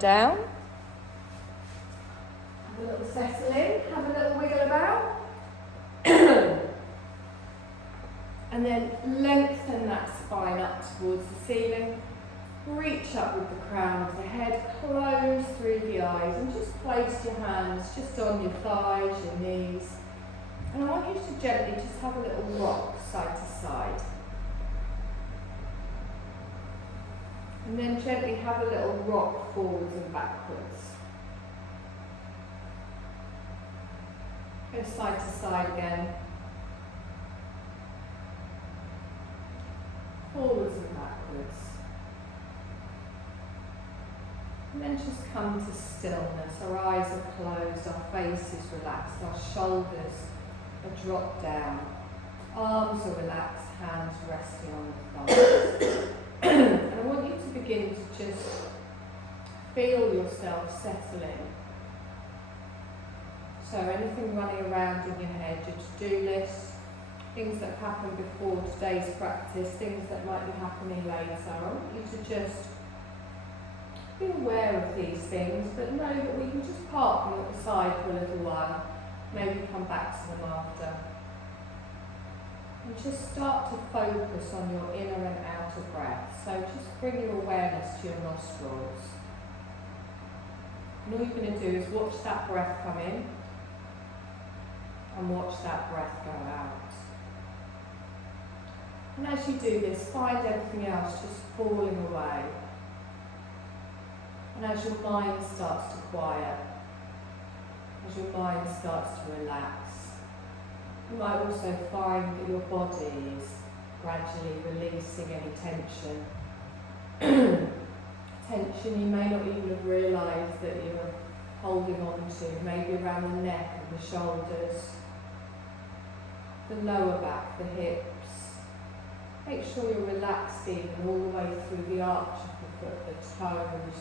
down. Have a little settle in, have a little wiggle about. And then lengthen that spine up towards the ceiling. Reach up with the crown of the head, close through the eyes, and just place your hands just on your thighs, your knees. And I want you to gently just have a little rock side to side. And then gently have a little rock forwards and backwards. Go side to side again. Forwards and backwards. And then just come to stillness. Our eyes are closed, our face is relaxed, our shoulders are dropped down. Arms are relaxed, hands resting on the thighs. And I want you to begin to just feel yourself settling. So anything running around in your head, your to-do list, things that have happened before today's practice, things that might be happening later, I want you to just be aware of these things, but know that we can just park them at the side for a little while, maybe come back to them after. And just start to focus on your inner and outer breath. So just bring your awareness to your nostrils. And all you're going to do is watch that breath come in and watch that breath go out. And as you do this, find everything else just falling away. And as your mind starts to quiet, as your mind starts to relax, you might also find that your body is gradually releasing any tension. Tension you may not even have realised that you were holding on to, maybe around the neck and the shoulders, the lower back, the hips. Make sure you're relaxed even all the way through the arch of the foot, the toes.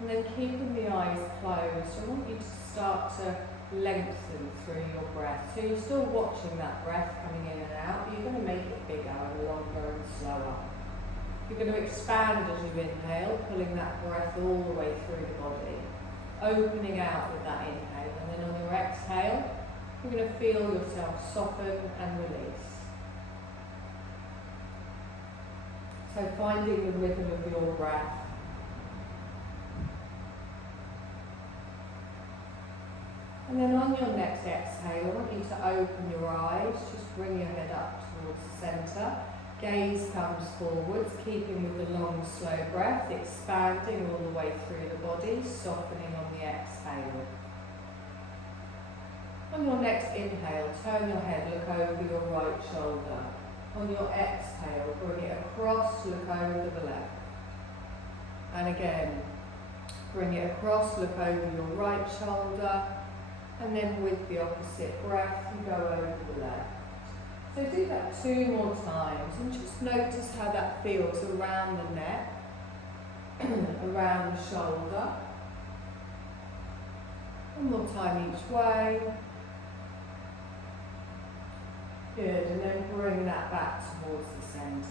And then keeping the eyes closed, I want you to start to lengthen through your breath. So you're still watching that breath coming in and out, but you're going to make it bigger and longer and slower. You're going to expand as you inhale, pulling that breath all the way through the body, opening out with that inhale, and then on your exhale, you're going to feel yourself soften and release. So finding the rhythm of your breath. And then on your next exhale, I want you to open your eyes, just bring your head up towards the centre. Gaze comes forwards, keeping with the long, slow breath, expanding all the way through the body, softening on the exhale. On your next inhale, turn your head, look over your right shoulder. On your exhale, bring it across, look over the left. And again, bring it across, look over your right shoulder. And then with the opposite breath, you go over the left. So do that 2 more times and just notice how that feels around the neck, around the shoulder. 1 more time each way. Good, and then bring that back towards the centre.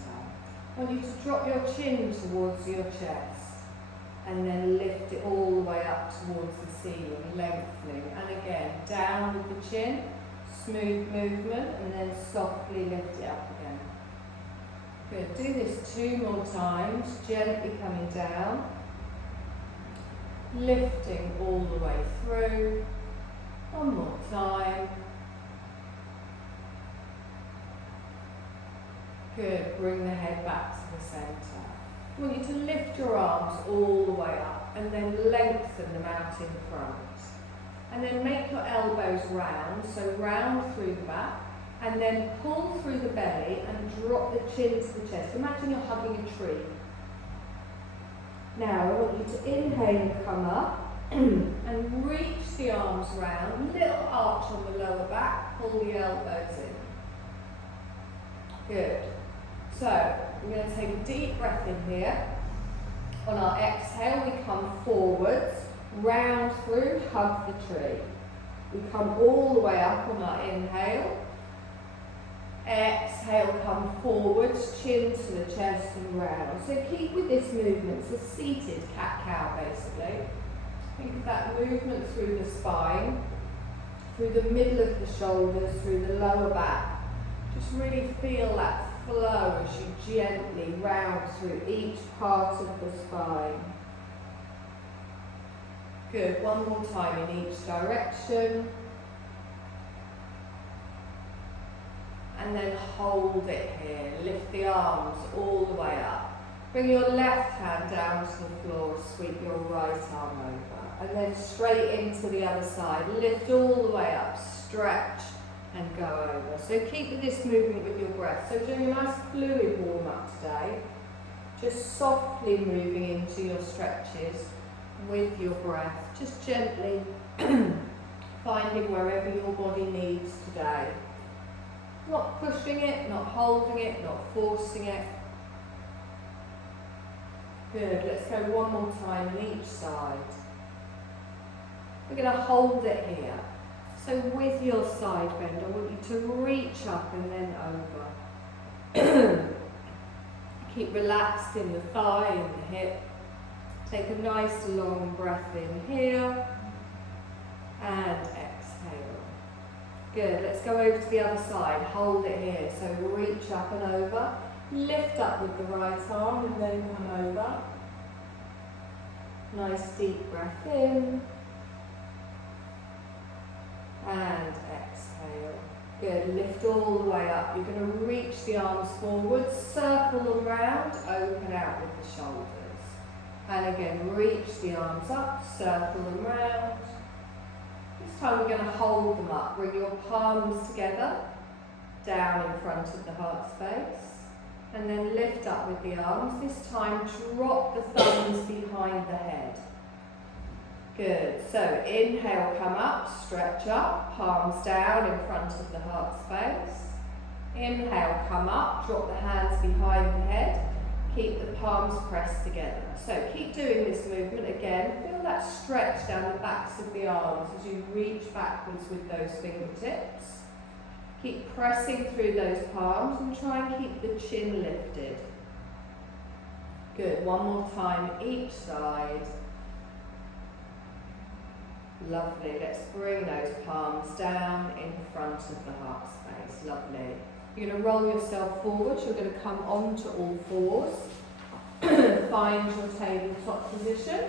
I want you to drop your chin towards your chest. And then lift it all the way up towards the ceiling, lengthening. And again, down with the chin, smooth movement, and then softly lift it up again. Good, do this 2 more times, gently coming down, lifting all the way through. 1 more time. Good, bring the head back to the centre. I want you to lift your arms all the way up and then lengthen them out in front. And then make your elbows round, so round through the back, and then pull through the belly and drop the chin to the chest. Imagine you're hugging a tree. Now I want you to inhale and come up and reach the arms round, little arch on the lower back, pull the elbows in. Good. So we're going to take a deep breath in here. On our exhale, we come forwards, round through, hug the tree. We come all the way up on our inhale. Exhale, come forwards, chin to the chest and round. So keep with this movement, it's a seated cat-cow basically. Think of that movement through the spine, through the middle of the shoulders, through the lower back. Just really feel that flow as you gently round through each part of the spine. Good, one more time in each direction. And then hold it here. Lift the arms all the way up. Bring your left hand down to the floor, sweep your right arm over. And then straight into the other side. Lift all the way up, stretch and go over. So keep with this movement with your breath. So doing a nice fluid warm up today. Just softly moving into your stretches with your breath. Just gently finding wherever your body needs today. Not pushing it, not holding it, not forcing it. Good, let's go one more time on each side. We're going to hold it here. So with your side bend, I want you to reach up and then over. Keep relaxed in the thigh and the hip. Take a nice long breath in here and exhale. Good, let's go over to the other side. Hold it here. So reach up and over. Lift up with the right arm and then come over. Nice deep breath in. And exhale. Good, lift all the way up. You're going to reach the arms forward, circle around, open out with the shoulders. And again, reach the arms up, circle them round. This time we're going to hold them up. Bring your palms together, down in front of the heart space. And then lift up with the arms. This time drop the thumbs behind the head. Good. So inhale, come up, stretch up, palms down in front of the heart space. Inhale, come up, drop the hands behind the head. Keep the palms pressed together. So keep doing this movement again. Feel that stretch down the backs of the arms as you reach backwards with those fingertips. Keep pressing through those palms and try and keep the chin lifted. Good. One more time each side. Lovely. Let's bring those palms down in front of the heart space. Lovely. You're going to roll yourself forward. You're going to come onto all fours. Find your tabletop position.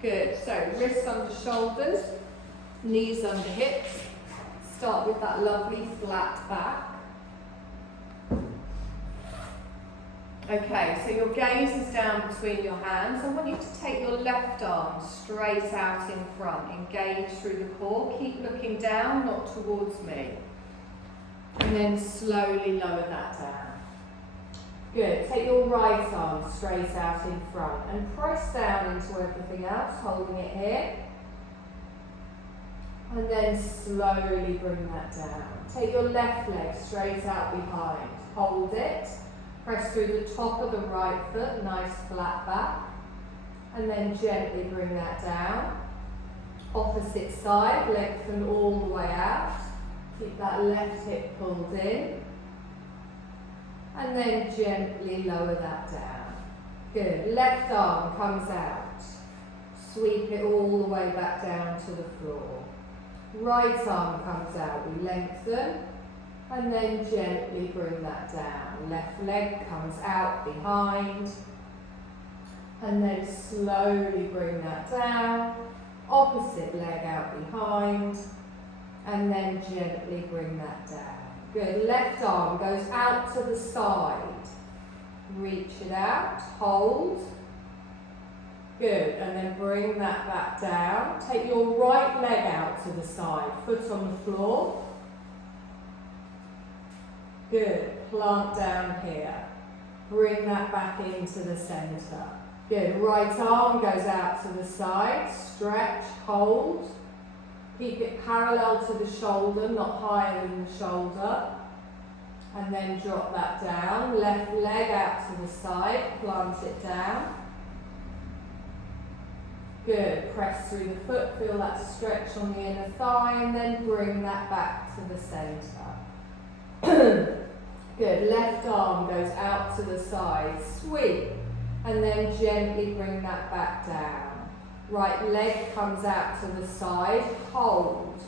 Good. So wrists under shoulders, knees under hips. Start with that lovely flat back. Okay, so your gaze is down between your hands. I want you to take your left arm straight out in front. Engage through the core. Keep looking down, not towards me. And then slowly lower that down. Good. Take your right arm straight out in front and press down into everything else, holding it here. And then slowly bring that down. Take your left leg straight out behind. Hold it. Press through the top of the right foot, nice flat back. And then gently bring that down. Opposite side, lengthen all the way out. Keep that left hip pulled in. And then gently lower that down. Good. Left arm comes out. Sweep it all the way back down to the floor. Right arm comes out. We lengthen. And then gently bring that down. Left leg comes out behind. And then slowly bring that down. Opposite leg out behind. And then gently bring that down. Good. Left arm goes out to the side. Reach it out. Hold. Good. And then bring that back down. Take your right leg out to the side. Foot on the floor. Good. Plant down here. Bring that back into the centre. Good. Right arm goes out to the side. Stretch. Hold. Keep it parallel to the shoulder, not higher than the shoulder. And then drop that down. Left leg out to the side. Plant it down. Good, press through the foot, feel that stretch on the inner thigh, and then bring that back to the centre. Good, left arm goes out to the side, sweep, and then gently bring that back down. Right leg comes out to the side, hold.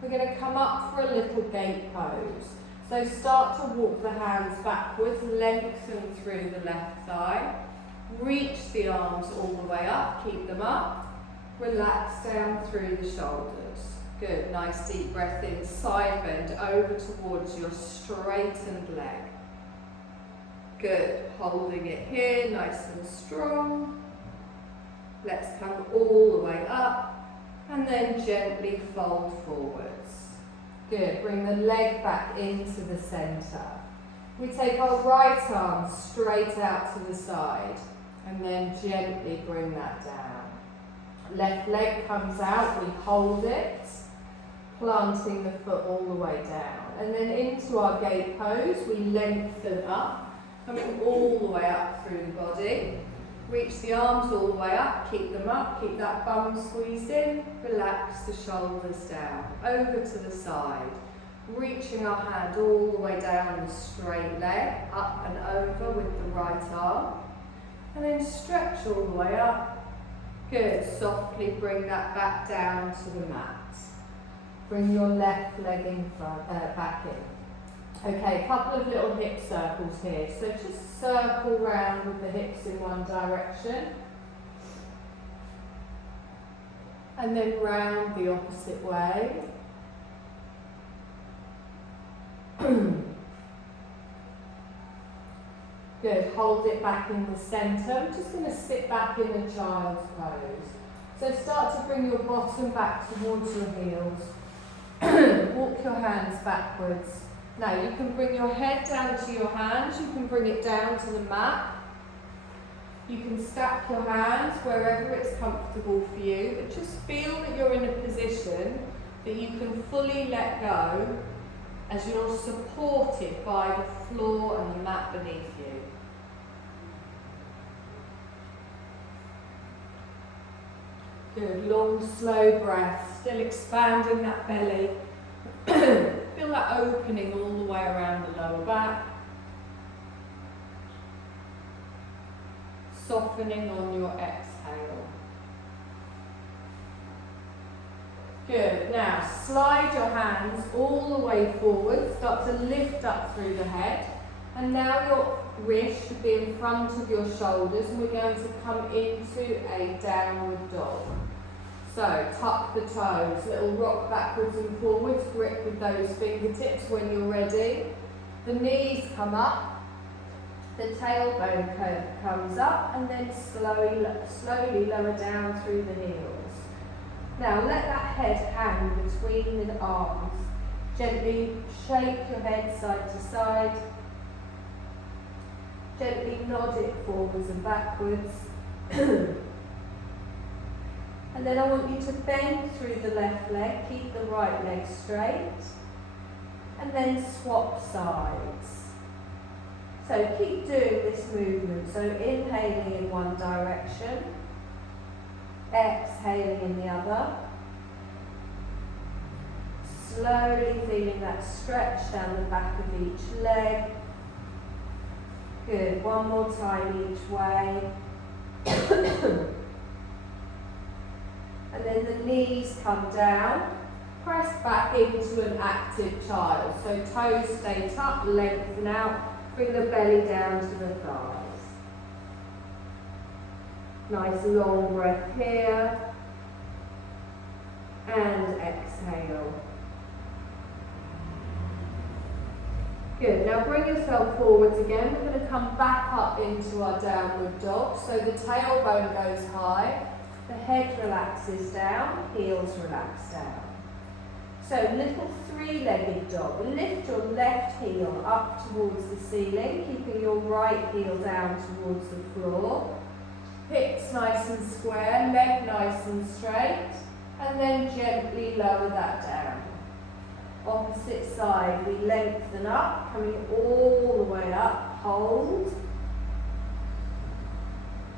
We're going to come up for a little gate pose. So start to walk the hands backwards, lengthen through the left thigh. Reach the arms all the way up, keep them up. Relax down through the shoulders. Good, nice deep breath in, side bend over towards your straightened leg. Good, holding it here, nice and strong. Let's come all the way up and then gently fold forwards. Good, bring the leg back into the centre. We take our right arm straight out to the side and then gently bring that down. Left leg comes out, we hold it, planting the foot all the way down. And then into our gate pose, we lengthen up, coming all the way up through the body. Reach the arms all the way up, keep them up, keep that bum squeezed in, relax the shoulders down, over to the side. Reaching our hand all the way down the straight leg, up and over with the right arm. And then stretch all the way up. Good, softly bring that back down to the mat. Bring your left leg in front, back in. Okay, a couple of little hip circles here. So just circle round with the hips in one direction. And then round the opposite way. Good, hold it back in the centre. We're just going to sit back in the child's pose. So start to bring your bottom back towards your heels. Walk your hands backwards. Now you can bring your head down to your hands, you can bring it down to the mat. You can stack your hands wherever it's comfortable for you, but just feel that you're in a position that you can fully let go as you're supported by the floor and the mat beneath you. Good, long, slow breath, still expanding that belly. Feel that opening all the way around the lower back. Softening on your exhale. Good, now slide your hands all the way forward, start to lift up through the head. And now your wrist should be in front of your shoulders and we're going to come into a downward dog. So tuck the toes, little rock backwards and forwards, grip with those fingertips when you're ready. The knees come up, the tailbone comes up and then slowly lower down through the heels. Now let that head hang between the arms. Gently shake your head side to side. Gently nod it forwards and backwards. And then I want you to bend through the left leg, keep the right leg straight, and then swap sides. So keep doing this movement, so inhaling in one direction, exhaling in the other. Slowly feeling that stretch down the back of each leg. Good, one more time each way. And then the knees come down, press back into an active child. So toes stay tucked, lengthen out, bring the belly down to the thighs. Nice long breath here. And exhale. Good, now bring yourself forwards again. We're going to come back up into our downward dog. So the tailbone goes high. The head relaxes down, heels relax down. So little three-legged dog. Lift your left heel up towards the ceiling, keeping your right heel down towards the floor. Hips nice and square, leg nice and straight, and then gently lower that down. Opposite side, we lengthen up, coming all the way up, hold.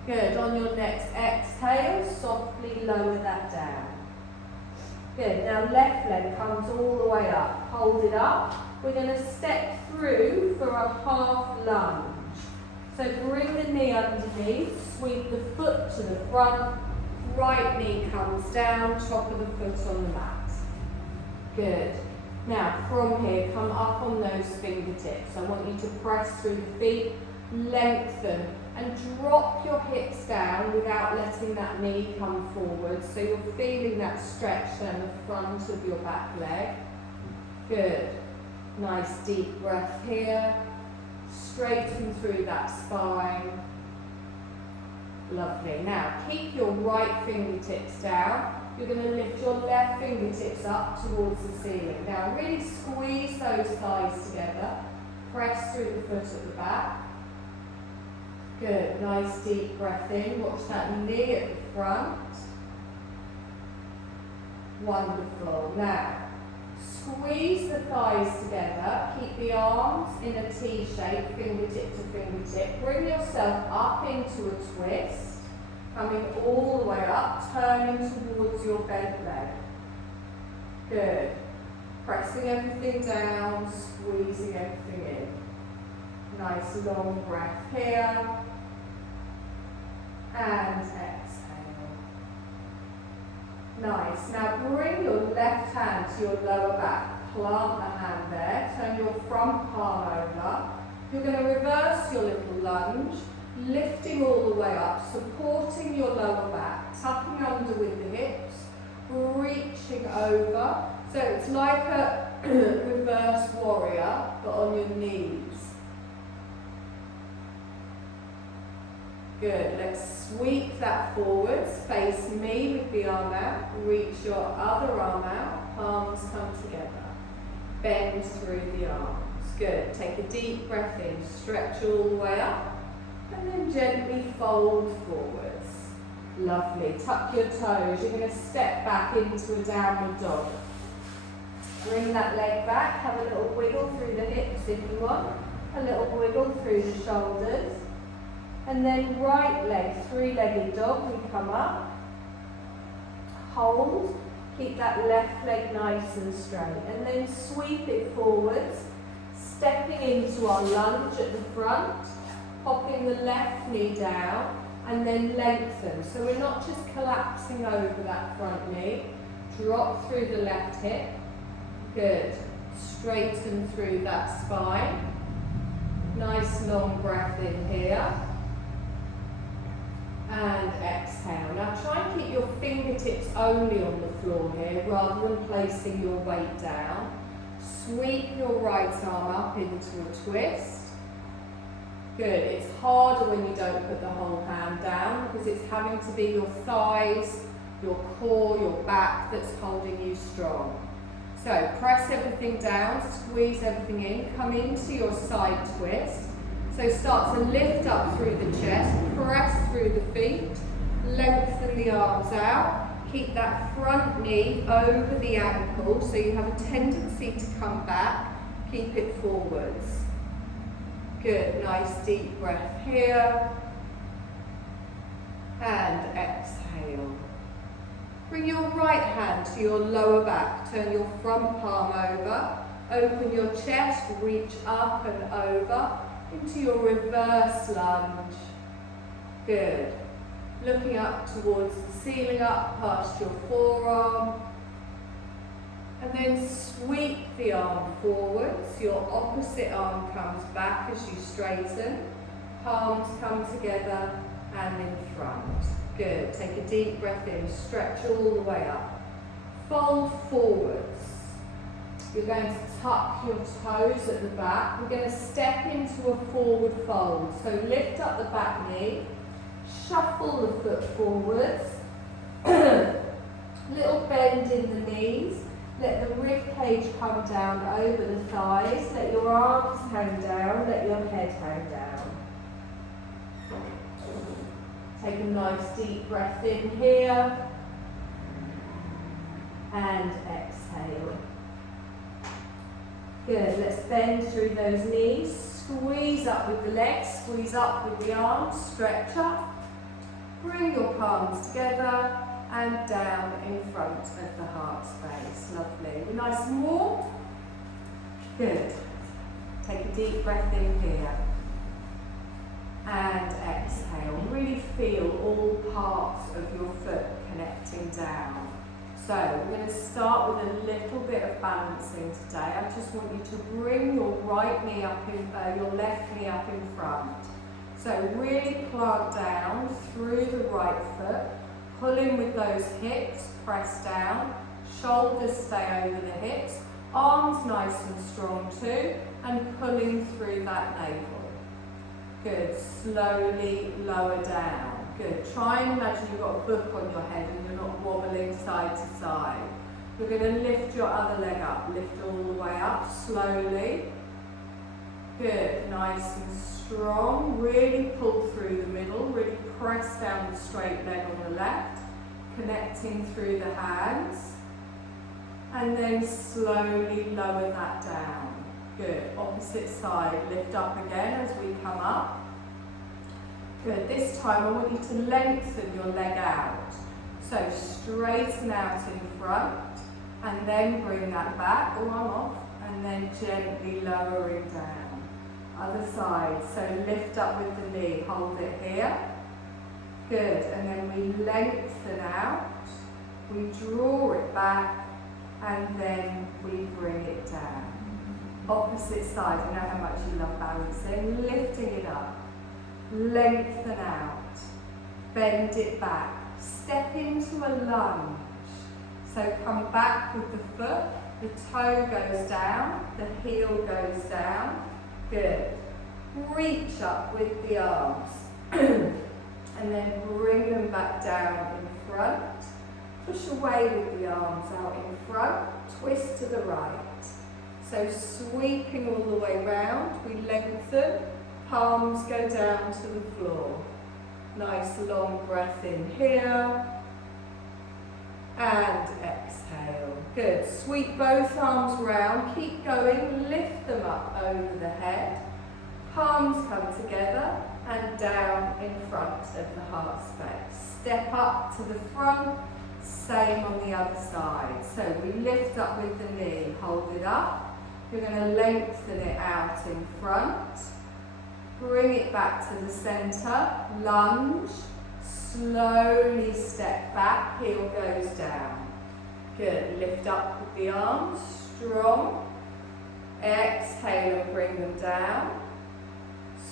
Good. On your next exhale, softly lower that down. Good. Now left leg comes all the way up. Hold it up. We're going to step through for a half lunge. So bring the knee underneath, sweep the foot to the front, right knee comes down, top of the foot on the mat. Good. Now from here, come up on those fingertips. I want you to press through the feet, lengthen, and drop your hips down without letting that knee come forward. So you're feeling that stretch down the front of your back leg. Good. Nice deep breath here. Straighten through that spine. Lovely. Now keep your right fingertips down. You're going to lift your left fingertips up towards the ceiling. Now really squeeze those thighs together. Press through the foot at the back. Good. Nice deep breath in. Watch that knee at the front. Wonderful. Now squeeze the thighs together, keep the arms in a T shape, fingertip to fingertip. Bring yourself up into a twist, coming all the way up, turning towards your bent leg. Good. Pressing everything down, squeezing everything in. Nice long breath here. And exhale. Nice. Now bring your left hand to your lower back. Plant the hand there. Turn your front palm over. You're going to reverse your little lunge, lifting all the way up, supporting your lower back, tucking under with the hips, reaching over. So it's like a reverse warrior, but on your knees. Good. Let's sweep that forwards. Face me with the arm out. Reach your other arm out. Palms come together. Bend through the arms. Good. Take a deep breath in. Stretch all the way up. And then gently fold forwards. Lovely. Tuck your toes. You're going to step back into a downward dog. Bring that leg back. Have a little wiggle through the hips if you want. A little wiggle through the shoulders. And then right leg, three-legged dog, we come up, hold, keep that left leg nice and straight, and then sweep it forwards, stepping into our lunge at the front, popping the left knee down, and then lengthen. So we're not just collapsing over that front knee, drop through the left hip, good, straighten through that spine, nice long breath in here. And exhale. Now try and keep your fingertips only on the floor here rather than placing your weight down. Sweep your right arm up into a twist. Good. It's harder when you don't put the whole hand down because it's having to be your thighs, your core, your back that's holding you strong. So press everything down, squeeze everything in, come into your side twist. So start to lift up through the chest, press through the feet, lengthen the arms out, keep that front knee over the ankle so you have a tendency to come back, keep it forwards. Good, nice deep breath here, and exhale. Bring your right hand to your lower back, turn your front palm over, open your chest, reach up and over, into your reverse lunge. Good. Looking up towards the ceiling, up past your forearm. And then sweep the arm forwards. Your opposite arm comes back as you straighten. Palms come together and in front. Good. Take a deep breath in. Stretch all the way up. Fold forwards. You're going to tuck your toes at the back. We're going to step into a forward fold. So lift up the back knee, shuffle the foot forwards, little bend in the knees, let the rib cage come down over the thighs, let your arms hang down, let your head hang down. Take a nice deep breath in here and exhale. Good, let's bend through those knees, squeeze up with the legs, squeeze up with the arms, stretch up, Bring your palms together and down in front of the heart space. Lovely. Nice and warm. Good. Take a deep breath in here. And exhale. Really feel all parts of your foot connecting down. So we're going to start with a little bit of balancing today. I just want you to bring your right knee up in, your left knee up in front. So really plant down through the right foot. Pull in with those hips, press down. Shoulders stay over the hips. Arms nice and strong too. And pulling through that navel. Good. Slowly lower down. Good. Try and imagine you've got a book on your head and you're not wobbling side to side. We're going to lift your other leg up. Lift all the way up slowly. Good. Nice and strong. Really pull through the middle. Really press down the straight leg on the left. Connecting through the hands. And then slowly lower that down. Good. Opposite side. Lift up again as we come up. Good. This time I want you to lengthen your leg out. So straighten out in front and then bring that back, arm off, and then gently lowering down. Other side. So lift up with the knee, hold it here. Good. And then we lengthen out, we draw it back, and then we bring it down. Opposite side. I know how much you love balancing. Lifting it up. Lengthen out, bend it back, step into a lunge. So come back with the foot, the toe goes down, the heel goes down. Good. Reach up with the arms and then bring them back down in front. Push away with the arms out in front, twist to the right. So sweeping all the way round, we lengthen. Palms go down to the floor. Nice long breath in here. And exhale. Good. Sweep both arms round. Keep going. Lift them up over the head. Palms come together and down in front of the heart space. Step up to the front. Same on the other side. So we lift up with the knee. Hold it up. You're going to lengthen it out in front. Bring it back to the centre, lunge, slowly step back, heel goes down. Good, lift up with the arms, strong. Exhale and bring them down.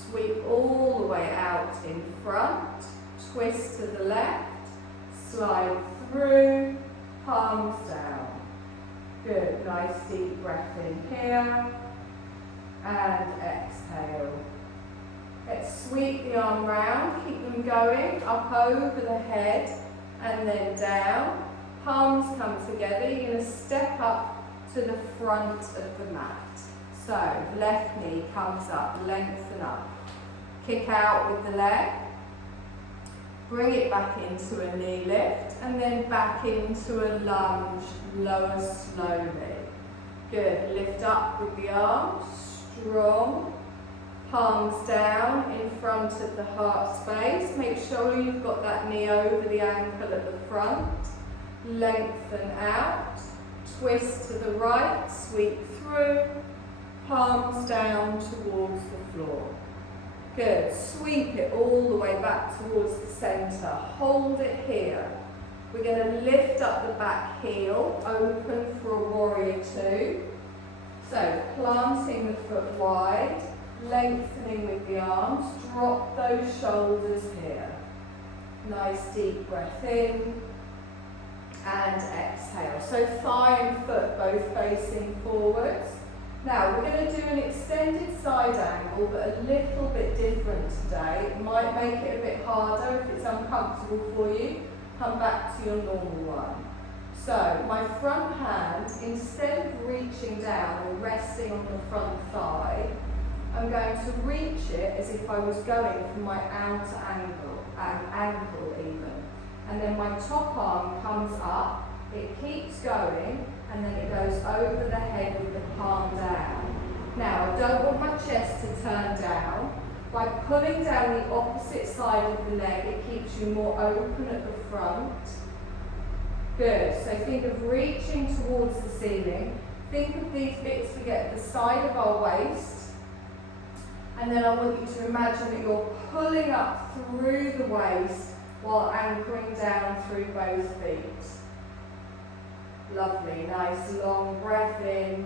Sweep all the way out in front, twist to the left, slide through, palms down. Good, nice deep breath in here, and exhale. Let's sweep the arm round, keep them going, up over the head and then down. Palms come together, you're going to step up to the front of the mat. So, left knee comes up, lengthen up. Kick out with the leg. Bring it back into a knee lift and then back into a lunge, lower slowly. Good, lift up with the arms, strong. Palms down in front of the heart space. Make sure you've got that knee over the ankle at the front. Lengthen out. Twist to the right. Sweep through. Palms down towards the floor. Good. Sweep it all the way back towards the centre. Hold it here. We're going to lift up the back heel. Open for a warrior two. So planting the foot wide. Lengthening with the arms, drop those shoulders here. Nice deep breath in and exhale. So thigh and foot both facing forwards. Now we're going to do an extended side angle, but a little bit different today. It might make it a bit harder. If it's uncomfortable for you, come back to your normal one. So my front hand, instead of reaching down or resting on the front thigh, I'm going to reach it as if I was going from my outer ankle even. And then my top arm comes up, it keeps going, and then it goes over the head with the palm down. Now, I don't want my chest to turn down, By pulling down the opposite side of the leg, it keeps you more open at the front. Good, so think of reaching towards the ceiling. Think of these bits we get at the side of our waist. And then I want you to imagine that you're pulling up through the waist while anchoring down through both feet. Lovely, nice long breath in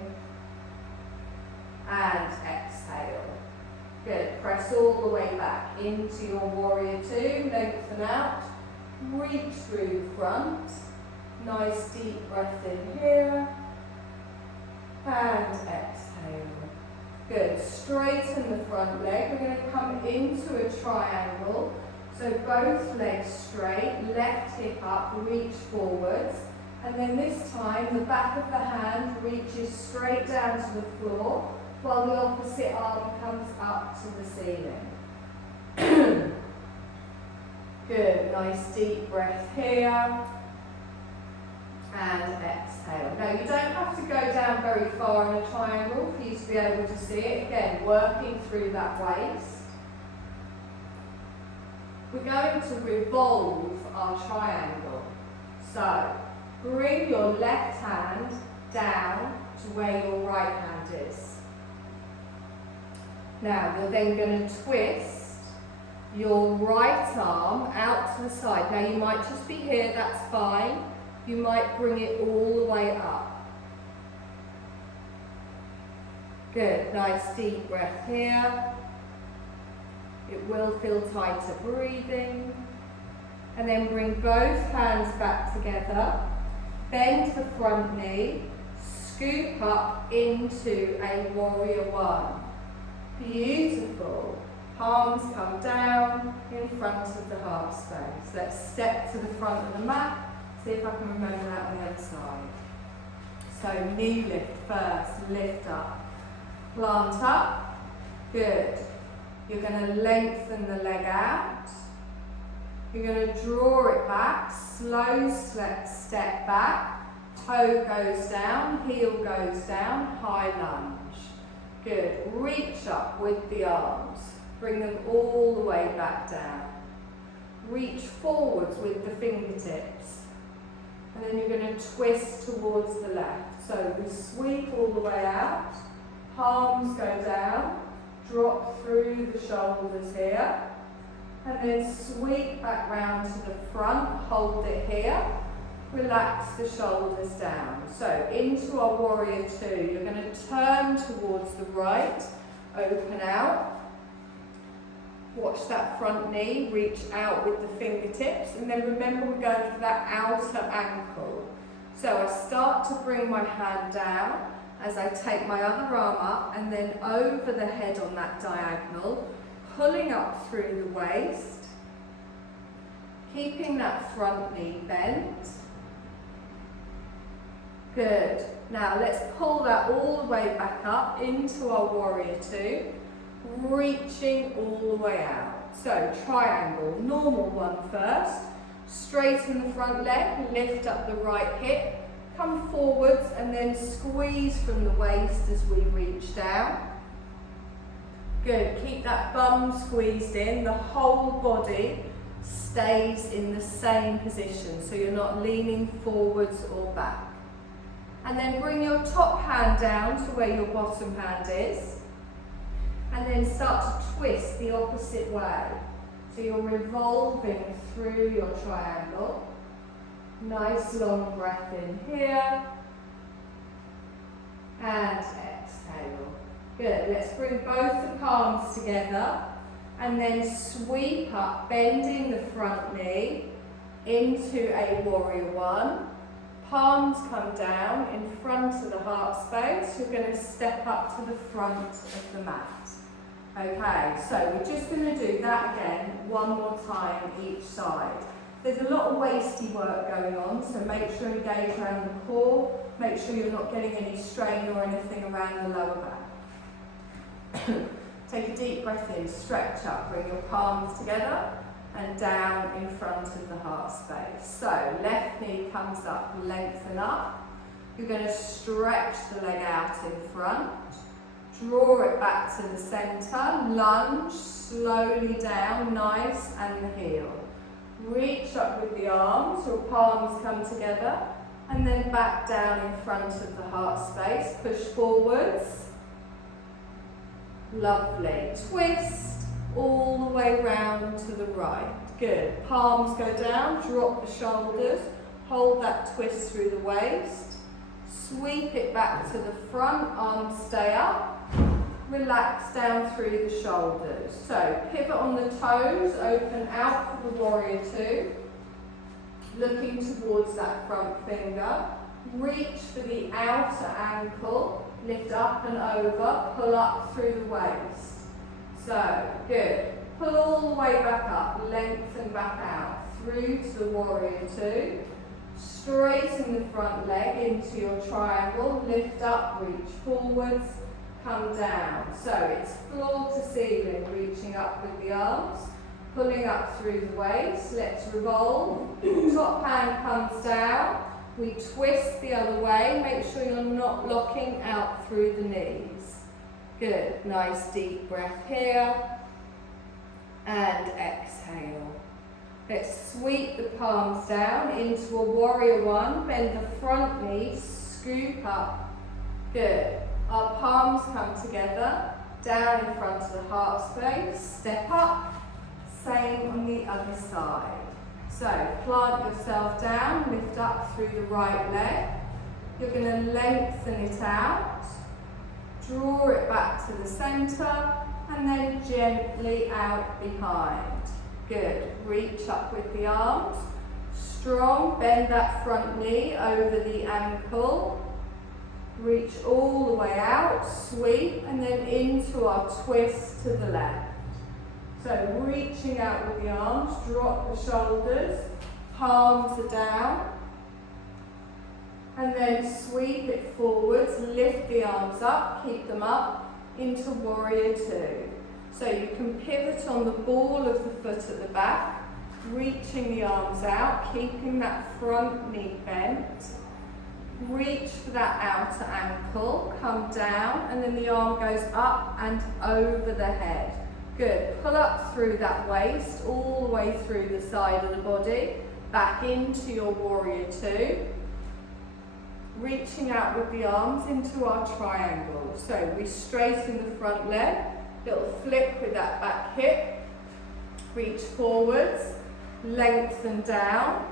and exhale. Good, press all the way back into your warrior two, lengthen out, reach through the front. Nice deep breath in here and exhale. Good, straighten the front leg. We're going to come into a triangle. So both legs straight, left hip up, reach forwards. And then this time the back of the hand reaches straight down to the floor while the opposite arm comes up to the ceiling. Good, nice deep breath here. And exhale. Now you don't have to go down very far in a triangle for you to be able to see it. Again, working through that waist. We're going to revolve our triangle. So, bring your left hand down to where your right hand is. Now, you're then going to twist your right arm out to the side. Now, you might just be here, that's fine. You might bring it all the way up. Good, nice deep breath here. It will feel tighter breathing. And then bring both hands back together. Bend the front knee. Scoop up into a warrior one. Beautiful. Palms come down in front of the heart space. Let's step to the front of the mat. See if I can remember that on the other side. So knee lift first, lift up. Plant up. Good. You're going to lengthen the leg out. You're going to draw it back, slow step back. Toe goes down, heel goes down, high lunge. Good. Reach up with the arms. Bring them all the way back down. Reach forwards with the fingertips. And then you're going to twist towards the left. So we sweep all the way out. Palms go down. Drop through the shoulders here. And then sweep back round to the front. Hold it here. Relax the shoulders down. So into our warrior two. You're going to turn towards the right. Open out. Watch that front knee, reach out with the fingertips, and then remember we're going for that outer ankle. So I start to bring my hand down as I take my other arm up and then over the head on that diagonal, pulling up through the waist, keeping that front knee bent. Good. Now let's pull that all the way back up into our warrior two. Reaching all the way out. So triangle, normal one first. Straighten the front leg, lift up the right hip, come forwards and then squeeze from the waist as we reach down. Good, keep that bum squeezed in, the whole body stays in the same position so you're not leaning forwards or back. And then bring your top hand down to where your bottom hand is. And then start to twist the opposite way. So you're revolving through your triangle. Nice long breath in here. And exhale. Good. Let's bring both the palms together. And then sweep up, bending the front knee into a warrior one. Palms come down in front of the heart space. You're going to step up to the front of the mat. Okay, so we're just going to do that again one more time each side. There's a lot of waisty work going on, so make sure you engage around the core. Make sure you're not getting any strain or anything around the lower back. Take a deep breath in, stretch up, bring your palms together and down in front of the heart space. So left knee comes up, lengthen up. You're going to stretch the leg out in front. Draw it back to the centre, lunge slowly down, nice, and the heel. Reach up with the arms, your palms come together, and then back down in front of the heart space. Push forwards. Lovely. Twist all the way round to the right. Good. Palms go down, drop the shoulders, hold that twist through the waist. Sweep it back to the front, arms stay up. Relax down through the shoulders. So pivot on the toes, open out for the warrior two. Looking towards that front finger. Reach for the outer ankle. Lift up and over, pull up through the waist. So, good. Pull all the way back up, lengthen back out. Through to the warrior two. Straighten the front leg into your triangle. Lift up, reach forwards. Come down. So it's floor to ceiling, reaching up with the arms, pulling up through the waist. Let's revolve. Top hand comes down. We twist the other way. Make sure you're not locking out through the knees. Good. Nice deep breath here. And exhale. Let's sweep the palms down into a warrior one. Bend the front knee, scoop up. Good. Our palms come together, down in front of the heart space, step up, same on the other side. So plant yourself down, lift up through the right leg. You're going to lengthen it out, draw it back to the centre, and then gently out behind. Good. Reach up with the arms, strong, bend that front knee over the ankle. Reach all the way out, sweep, and then into our twist to the left. So reaching out with the arms, drop the shoulders, palms are down, and then sweep it forwards, lift the arms up, keep them up, into warrior two. So you can pivot on the ball of the foot at the back, reaching the arms out, keeping that front knee bent. Reach for that outer ankle, come down, and then the arm goes up and over the head. Good. Pull up through that waist, all the way through the side of the body, back into your warrior two. Reaching out with the arms into our triangle. So we straighten the front leg, little flick with that back hip, reach forwards, lengthen down.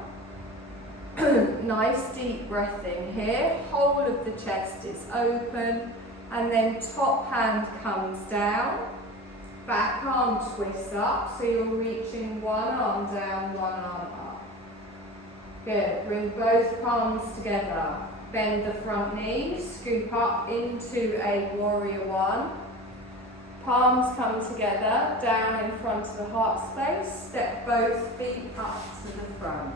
Nice deep breath in here, whole of the chest is open, and then top hand comes down, back arm twists up, so you're reaching one arm down, one arm up. Good, bring both palms together, bend the front knee, scoop up into a warrior one. Palms come together, down in front of the heart space, step both feet up to the front.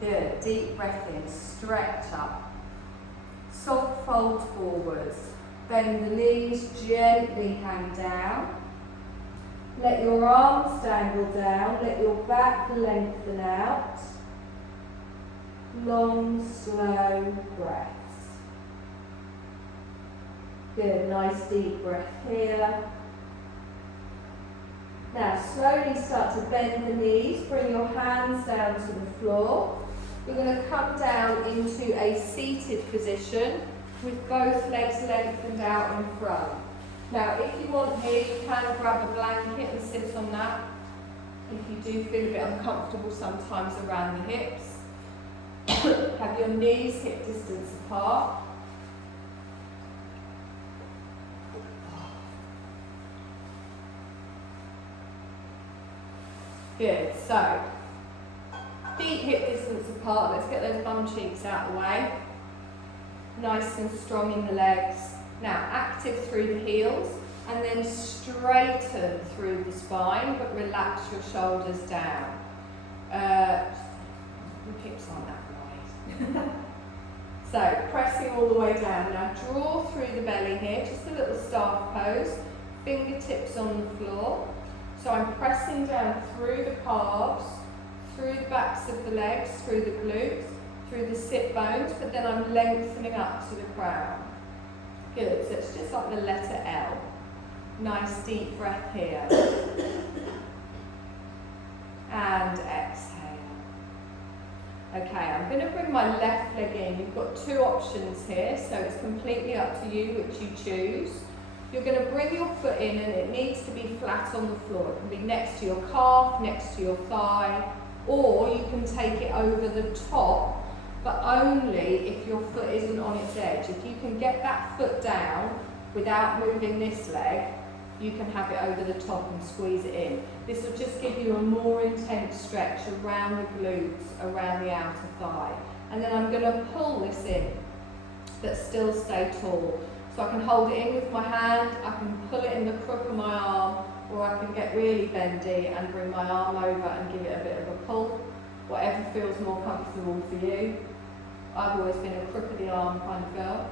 Good, deep breath in, stretch up. Soft fold forwards. Bend the knees, gently hang down. Let your arms dangle down, let your back lengthen out. Long, slow breaths. Good, nice deep breath here. Now slowly start to bend the knees, bring your hands down to the floor. You're going to come down into a seated position with both legs lengthened out in front. Now if you want here, you can grab a blanket and sit on that. If you do feel a bit uncomfortable sometimes around the hips. Have your knees hip distance apart. Good, so feet hip distance apart. Let's get those bum cheeks out of the way. Nice and strong in the legs. Now active through the heels and then straighten through the spine, but relax your shoulders down. Your hips aren't that wide. So pressing all the way down. Now draw through the belly here, just a little staff pose. Fingertips on the floor. So I'm pressing down through the calves, through the backs of the legs, through the glutes, through the sit bones, but then I'm lengthening up to the crown. Good, so it's just like the letter L. Nice deep breath here. And exhale. Okay, I'm going to bring my left leg in. You've got two options here, so it's completely up to you which you choose. You're going to bring your foot in and it needs to be flat on the floor. It can be next to your calf, next to your thigh, or you can take it over the top, but only if your foot isn't on its edge. If you can get that foot down without moving this leg, you can have it over the top and squeeze it in. This will just give you a more intense stretch around the glutes, around the outer thigh. And then I'm going to pull this in, but still stay tall. So I can hold it in with my hand, I can pull it in the crook of my arm, or I can get really bendy and bring my arm over and give it a bit of a pull. Whatever feels more comfortable for you. I've always been a crook of the arm kind of girl.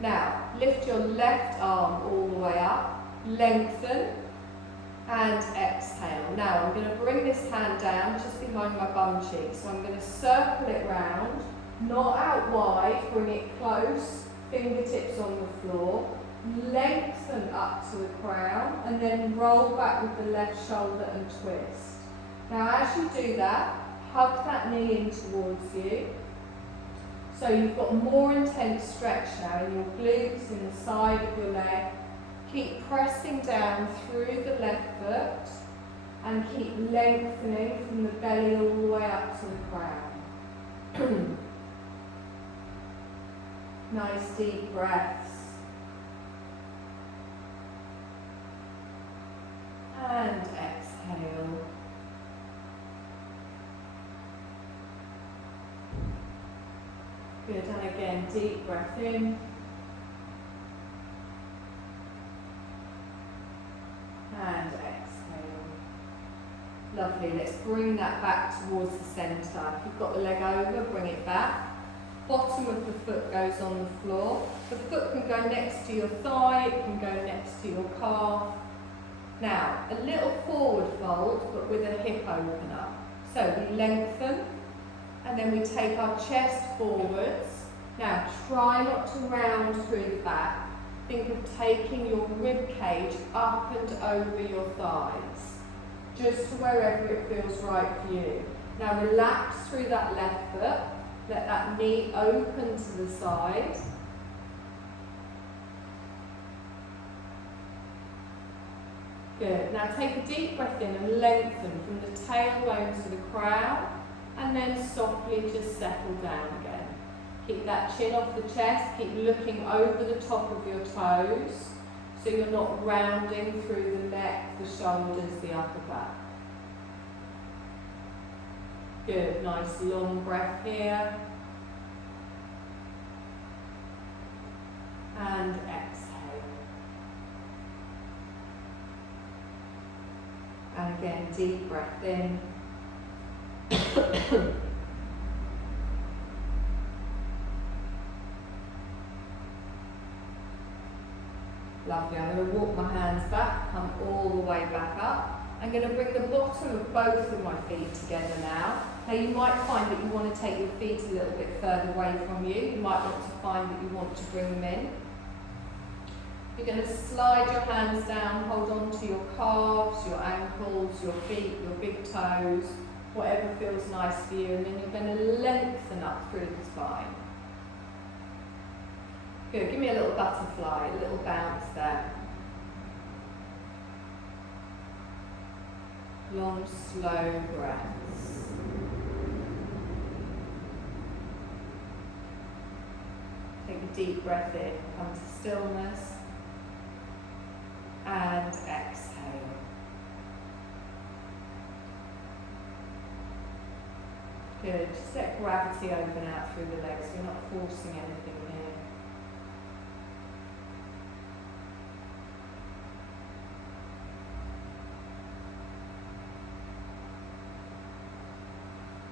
Now, lift your left arm all the way up. Lengthen and exhale. Now I'm going to bring this hand down just behind my bum cheek. So I'm going to circle it round, not out wide, bring it close, fingertips on the floor, lengthen up to the crown and then roll back with the left shoulder and twist. Now as you do that, hug that knee in towards you. So you've got more intense stretch now in your glutes, in the side of your leg. Keep pressing down through the left foot and keep lengthening from the belly all the way up to the crown. Nice deep breaths. And exhale. Good, and again, deep breath in. And exhale. Lovely, let's bring that back towards the centre. If you've got the leg over, bring it back. Bottom of the foot goes on the floor. The foot can go next to your thigh, it can go next to your calf. Now, a little forward fold, but with a hip opener. So we lengthen, and then we take our chest forwards. Now, try not to round through the back. Think of taking your rib cage up and over your thighs, just to wherever it feels right for you. Now relax through that left foot, let that knee open to the side. Good, now take a deep breath in and lengthen from the tailbone to the crown, and then softly just settle down again. Keep that chin off the chest, keep looking over the top of your toes, so you're not rounding through the neck, the shoulders, the upper back. Good, nice long breath here. And exhale. And again, deep breath in. Lovely, I'm going to walk my hands back, come all the way back up. I'm going to bring the bottom of both of my feet together now. Now you might find that you want to take your feet a little bit further away from you. You might want to find that you want to bring them in. You're going to slide your hands down, hold on to your calves, your ankles, your feet, your big toes, whatever feels nice for you, and then you're going to lengthen up through the spine. Good, give me a little butterfly, a little bounce there. Long, slow breaths. Take a deep breath in, come to stillness, and exhale. Good, just let gravity open out through the legs, so you're not forcing anything here.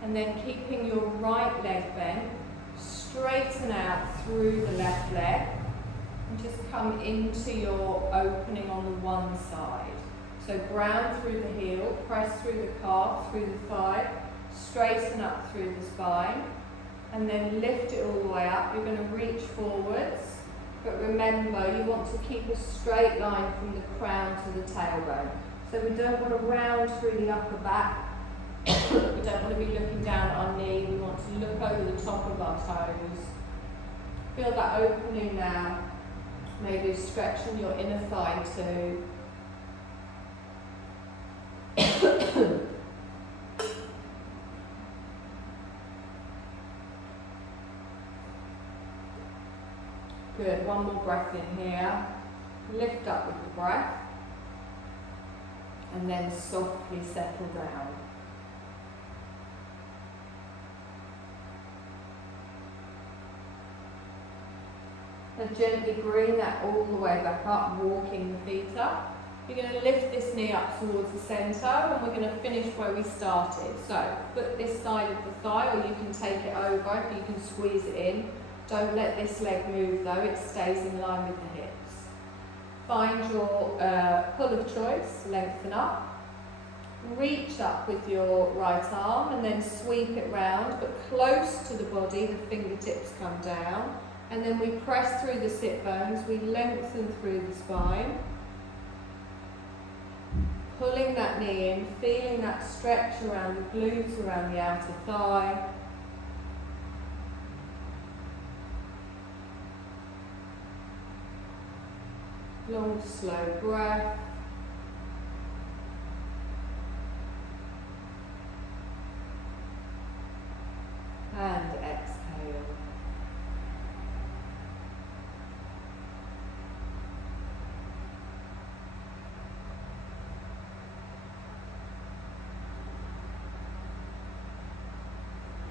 And then keeping your right leg bent, straighten out through the left leg and just come into your opening on the one side. So ground through the heel, press through the calf, through the thigh, straighten up through the spine, and then lift it all the way up. You're going to reach forwards, But remember, you want to keep a straight line from the crown to the tailbone. So we don't want to round through the upper back. We don't want to be looking down at our knee. We want to look over the top of our toes. Feel that opening now. Maybe stretching your inner thigh too. Good, one more breath in here. Lift up with the breath. And then softly settle down. And gently bring that all the way back up, walking the feet up. You're going to lift this knee up towards the centre, and we're going to finish where we started. So, put this side of the thigh, or you can take it over if you can squeeze it in. Don't let this leg move though, it stays in line with the hips. Find your pull of choice, lengthen up. Reach up with your right arm and then sweep it round, but close to the body, the fingertips come down. And then we press through the sit bones, we lengthen through the spine. Pulling that knee in, feeling that stretch around the glutes, around the outer thigh. Long, slow breath. And exhale.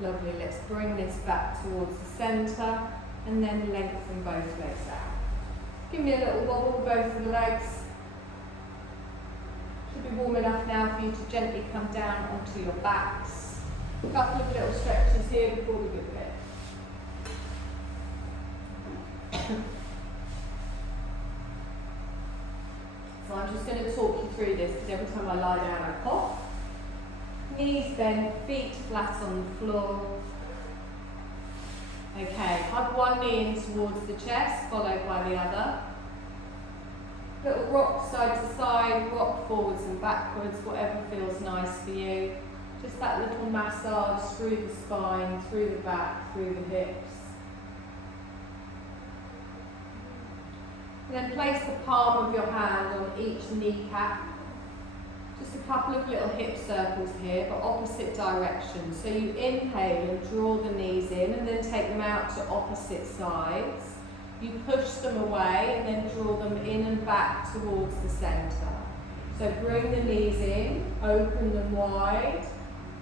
Lovely, let's bring this back towards the centre and then lengthen both legs out. Give me a little wobble, both of the legs. Should be warm enough now for you to gently come down onto your backs. A couple of little stretches here before we go bed. So I'm just going to talk you through this because every time I lie down I cough. Knees bent, feet flat on the floor. Okay, hug one knee in towards the chest, followed by the other. Little rock side to side, rock forwards and backwards, whatever feels nice for you. Just that little massage through the spine, through the back, through the hips. And then place the palm of your hand on each kneecap. Just a couple of little hip circles here, but opposite directions. So you inhale and draw the knees in and then take them out to opposite sides. You push them away and then draw them in and back towards the centre. So bring the knees in, open them wide,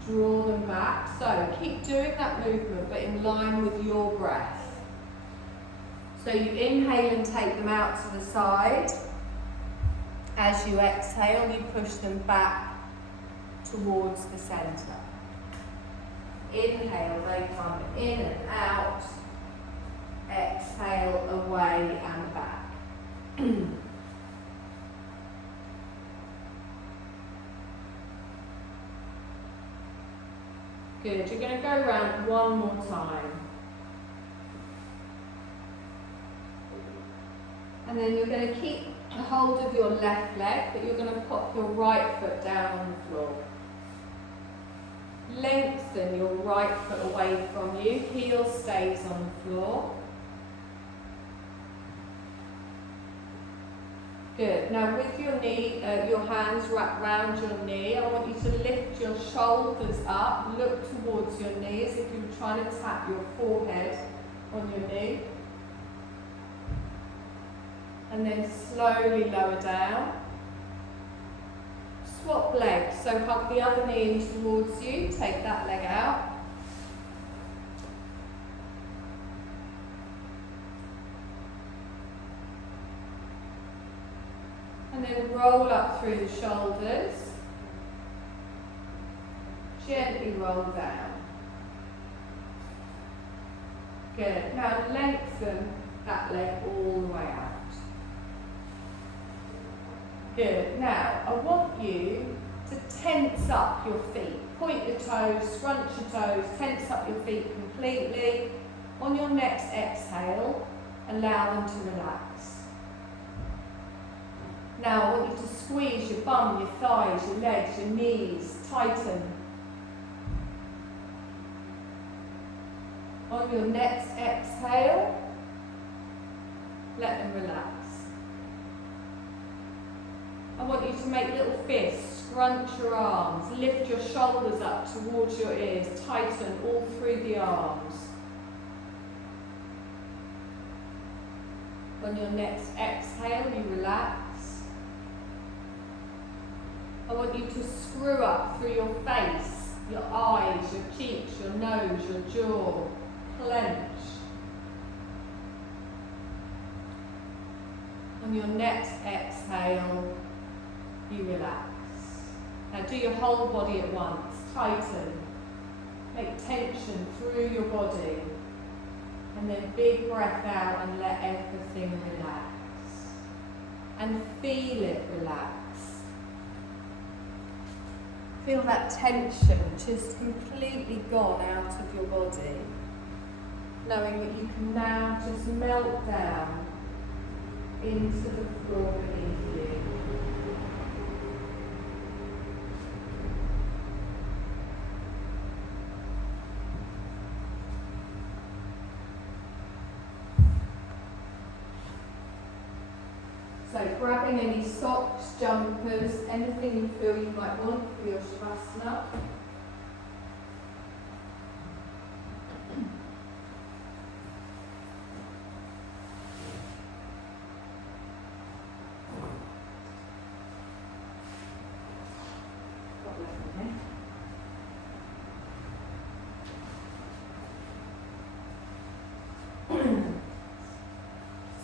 draw them back. So keep doing that movement, but in line with your breath. So you inhale and take them out to the side. As you exhale, you push them back towards the centre. Inhale, they come in and out. Exhale, away and back. Good, you're going to go around one more time. And then you're going to keep a hold of your left leg, but you're going to pop your right foot down on the floor. Lengthen your right foot away from you, heel stays on the floor. Good. Now with your knee, your hands wrapped round your knee, I want you to lift your shoulders up, look towards your knee as if you were trying to tap your forehead on your knee. And then slowly lower down. Swap legs, so hug the other knee in towards you, take that leg out. And then roll up through the shoulders. Gently roll down. Good. Now lengthen that leg all the way out. Good. Now, I want you to tense up your feet. Point your toes, scrunch your toes, tense up your feet completely. On your next exhale, allow them to relax. Now I want you to squeeze your bum, your thighs, your legs, your knees, tighten. On your next exhale, let them relax. I want you to make little fists, scrunch your arms, lift your shoulders up towards your ears, tighten all through the arms. On your next exhale, you relax. I want you to screw up through your face, your eyes, your cheeks, your nose, your jaw, clench. On your next exhale, you relax. Now do your whole body at once. Tighten. Make tension through your body. And then big breath out and let everything relax. And feel it relax. Feel that tension just completely gone out of your body. Knowing that you can now just melt down into the floor beneath you. So grabbing any socks, jumpers, anything you feel you might want for your Shavasana.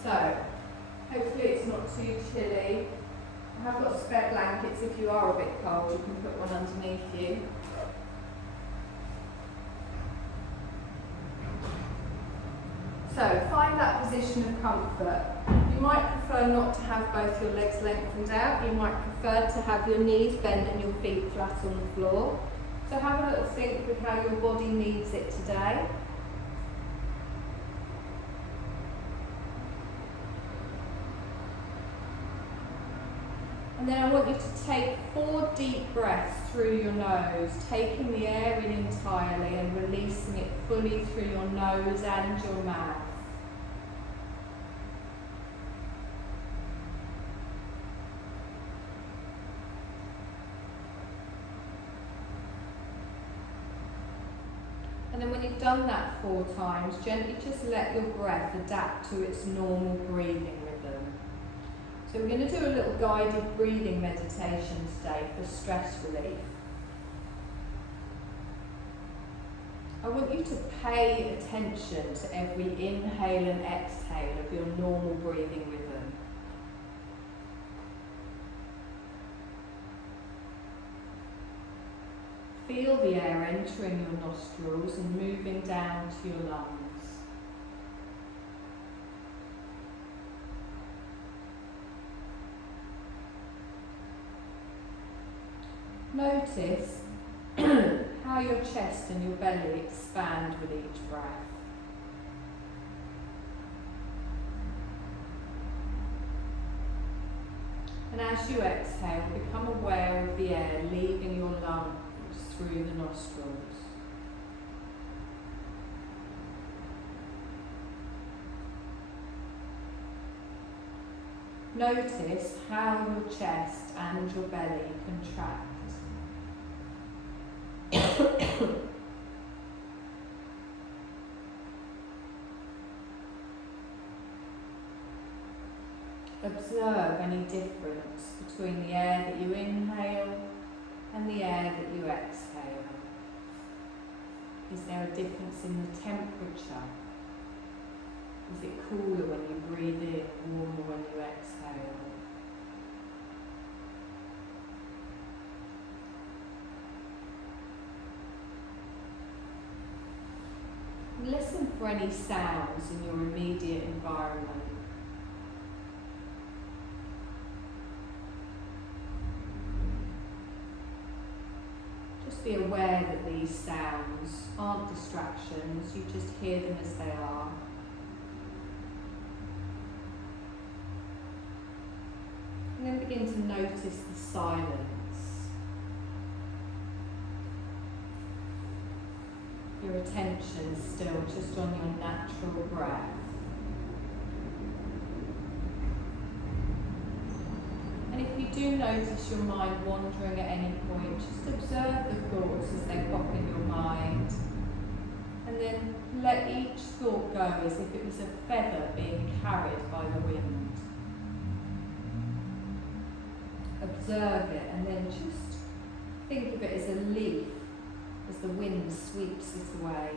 So, hopefully it's not too chilly. I have got spare blankets if you are a bit cold, you can put one underneath you. So, find that position of comfort. You might prefer not to have both your legs lengthened out, you might prefer to have your knees bent and your feet flat on the floor. So have a little think with how your body needs it today. And then I want you to take 4 deep breaths through your nose, taking the air in entirely and releasing it fully through your nose and your mouth. And then when you've done that 4 times, gently just let your breath adapt to its normal breathing rhythm. So we're going to do a little guided breathing meditation today for stress relief. I want you to pay attention to every inhale and exhale of your normal breathing rhythm. Feel the air entering your nostrils and moving down to your lungs. Notice how your chest and your belly expand with each breath. And as you exhale, become aware of the air leaving your lungs through the nostrils. Notice how your chest and your belly contract. Observe any difference between the air that you inhale and the air that you exhale. Is there a difference in the temperature? Is it cooler when you breathe in, warmer when you exhale? Listen for any sounds in your immediate environment. Just be aware that these sounds aren't distractions, you just hear them as they are. And then begin to notice the silence. Your attention still just on your natural breath. And if you do notice your mind wandering at any point, just observe the thoughts as they pop in your mind. And then let each thought go as if it was a feather being carried by the wind. Observe it and then just think of it as a leaf as the wind sweeps it away.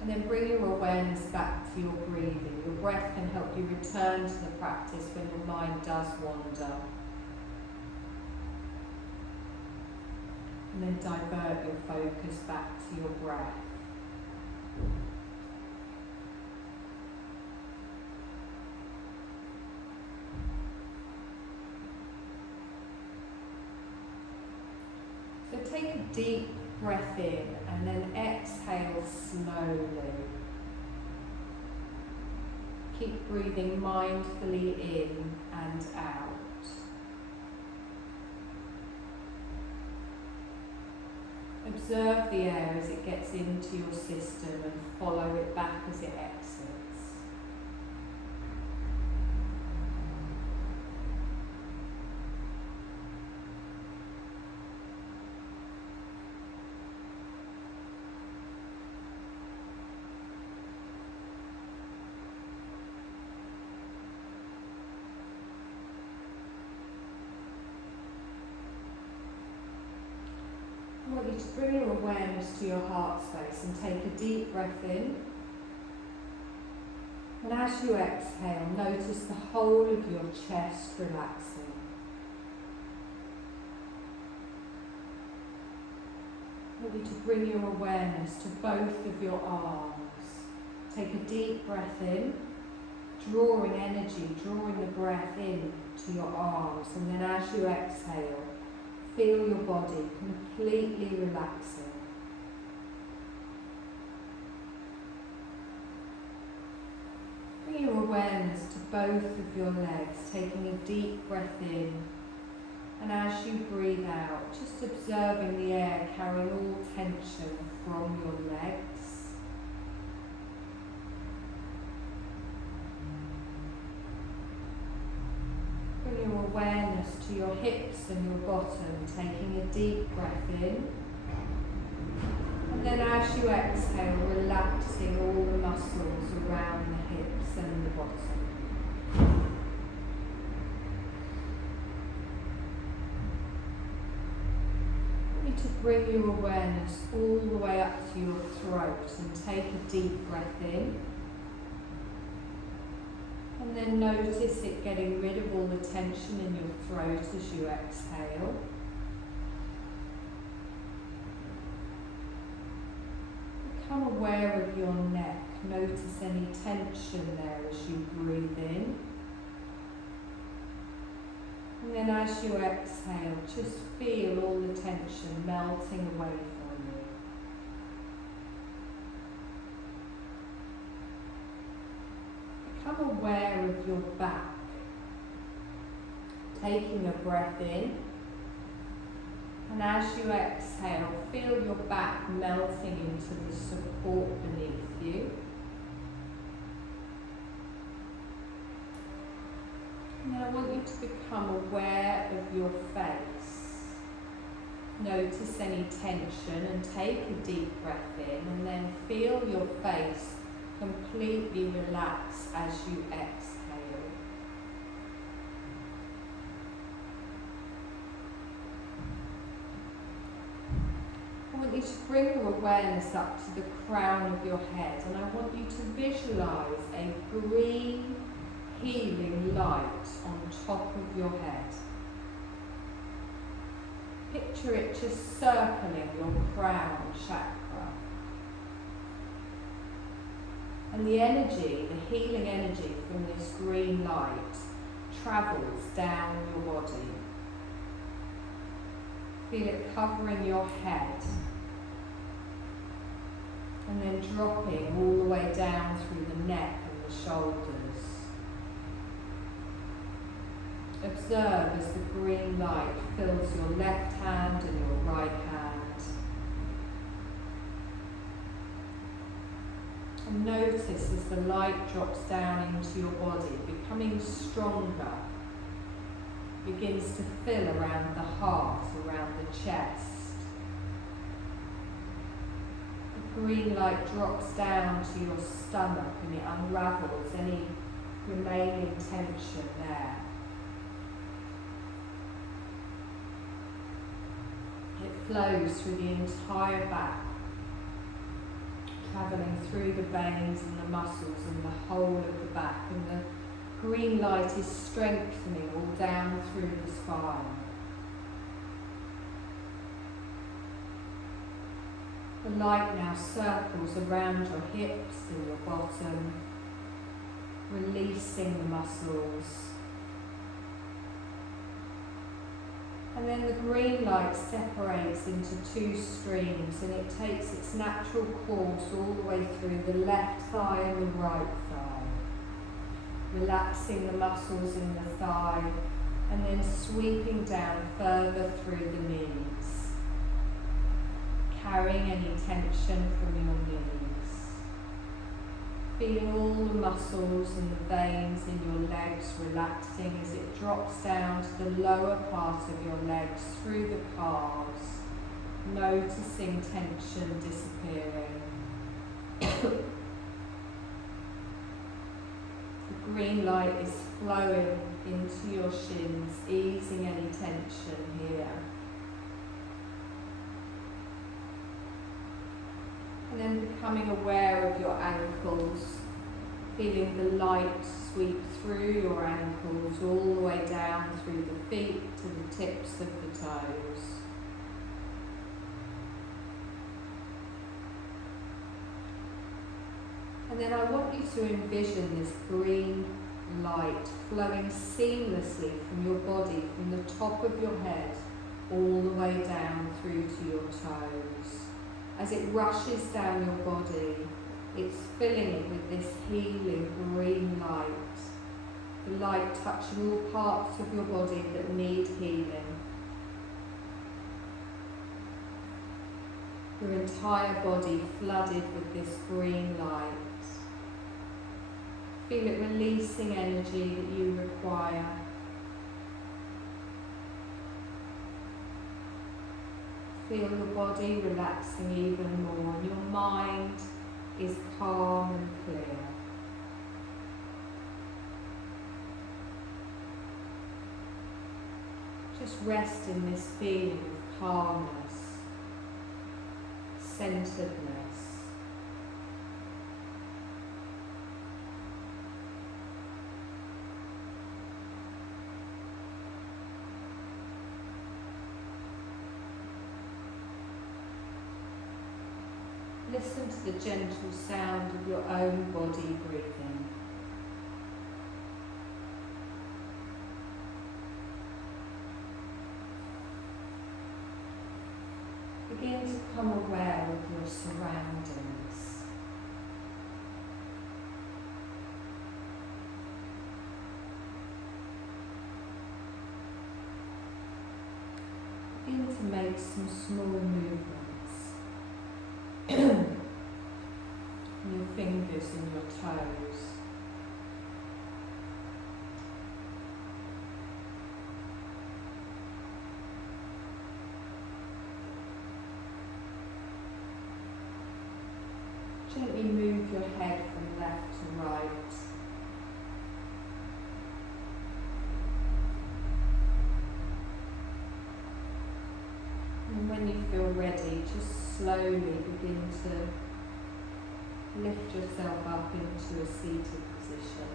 And then bring your awareness back to your breathing. Your breath can help you return to the practice when your mind does wander. And then divert your focus back to your breath. So take a deep breath in and then exhale slowly. Keep breathing mindfully in and out. Observe the air as it gets into your system and follow it back as it exits. I want you to bring your awareness to your heart space and take a deep breath in. And as you exhale, notice the whole of your chest relaxing. I want you to bring your awareness to both of your arms. Take a deep breath in, drawing energy, drawing the breath in to your arms. And then as you exhale, feel your body completely relaxing. Bring your awareness to both of your legs, taking a deep breath in. And as you breathe out, just observing the air carrying all tension from your legs. Bring your awareness to your hips and your bottom, taking a deep breath in. And then as you exhale, relaxing all the muscles around the hips and the bottom. I want you to bring your awareness all the way up to your throat and take a deep breath in. And then notice it getting rid of all the tension in your throat as you exhale. Become aware of your neck. Notice any tension there as you breathe in. And then as you exhale, just feel all the tension melting away from you. Become aware of your back. Taking a breath in. And as you exhale, feel your back melting into the support beneath you. Now I want you to become aware of your face. Notice any tension and take a deep breath in, and then feel your face completely relax as you exhale. I want you to bring your awareness up to the crown of your head, and I want you to visualize a green healing light on top of your head. Picture it just circling your crown chakra. And the energy, the healing energy from this green light travels down your body. Feel it covering your head and then dropping all the way down through the neck shoulders. Observe as the green light fills your left hand and your right hand. And notice as the light drops down into your body, becoming stronger, begins to fill around the heart, around the chest. The green light drops down to your stomach and it unravels any remaining tension there. It flows through the entire back, travelling through the veins and the muscles and the whole of the back, and the green light is strengthening all down through the spine. The light now circles around your hips and your bottom, releasing the muscles. And then the green light separates into two streams and it takes its natural course all the way through the left thigh and the right thigh, relaxing the muscles in the thigh and then sweeping down further through the knees, carrying any tension from your knees. Feeling all the muscles and the veins in your legs relaxing as it drops down to the lower part of your legs through the calves, noticing tension disappearing. The green light is flowing into your shins, easing any tension here. And then becoming aware of your ankles, feeling the light sweep through your ankles all the way down through the feet to the tips of the toes. And then I want you to envision this green light flowing seamlessly from your body, from the top of your head all the way down through to your toes. As it rushes down your body, it's filling it with this healing green light. The light touching all parts of your body that need healing. Your entire body flooded with this green light. Feel it releasing energy that you require. Feel your body relaxing even more, and your mind is calm and clear. Just rest in this feeling of calmness, centeredness. Listen to the gentle sound of your own body breathing. Begin to become aware of your surroundings. Begin to make some small movements. Your fingers and your toes. Gently move your head from left to right. And when you feel ready, just slowly begin to lift yourself up into a seated position.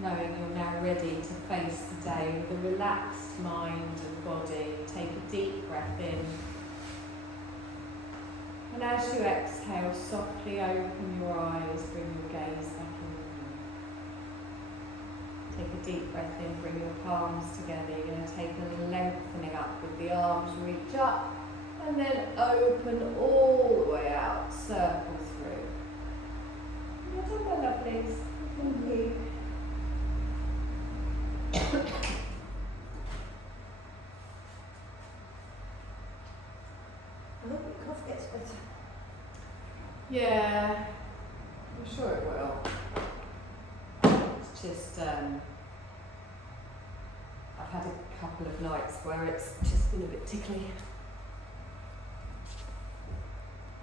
Knowing you're now ready to face today with a relaxed mind and body, take a deep breath in. And as you exhale, softly open your eyes, bring your gaze back in. Take a deep breath in, bring your palms together. You're going to take a lengthening up with the arms, reach up, and then open all the way out, circle through. You're doing well, lovelies. Thank you. I hope your cough gets better. Yeah, I'm sure it will. It's just, I've had a couple of nights where it's just been a bit tickly.